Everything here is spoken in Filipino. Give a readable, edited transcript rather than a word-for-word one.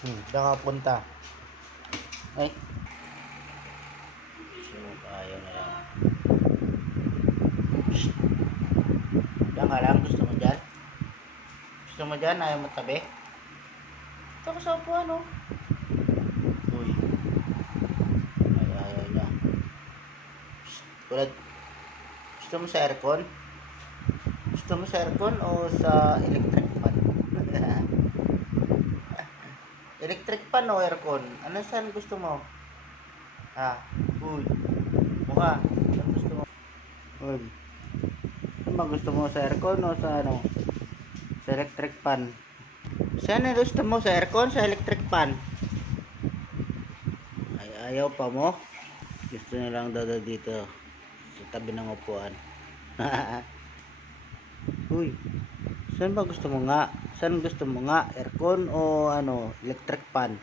Diyan ka punta. Ay. So, ayaw na lang. Shh. Diyan ka lang. Gusto mo dyan? Gusto mo dyan? Ayaw mo tabi? Ito ka sa upuan, oh. Uy. Ayaw niya. Shh. Kulad. Gusto mo sa aircon? Gusto mo sa aircon o sa electric fan? Electric fan o aircon? Ano saan gusto mo? Uy. Mukha. Saan gusto mo? Uy. Ano ba gusto mo sa aircon o sa ano? Sa electric fan? Saan ang gusto mo? Sa aircon? Sa electric fan? Ay, ayaw pa mo? Gusto na lang daw dito. Sa tabi ng upuan. Uy. Saan ba gusto mo nga? Saan gusto mo nga? Aircon o ano? Electric fan?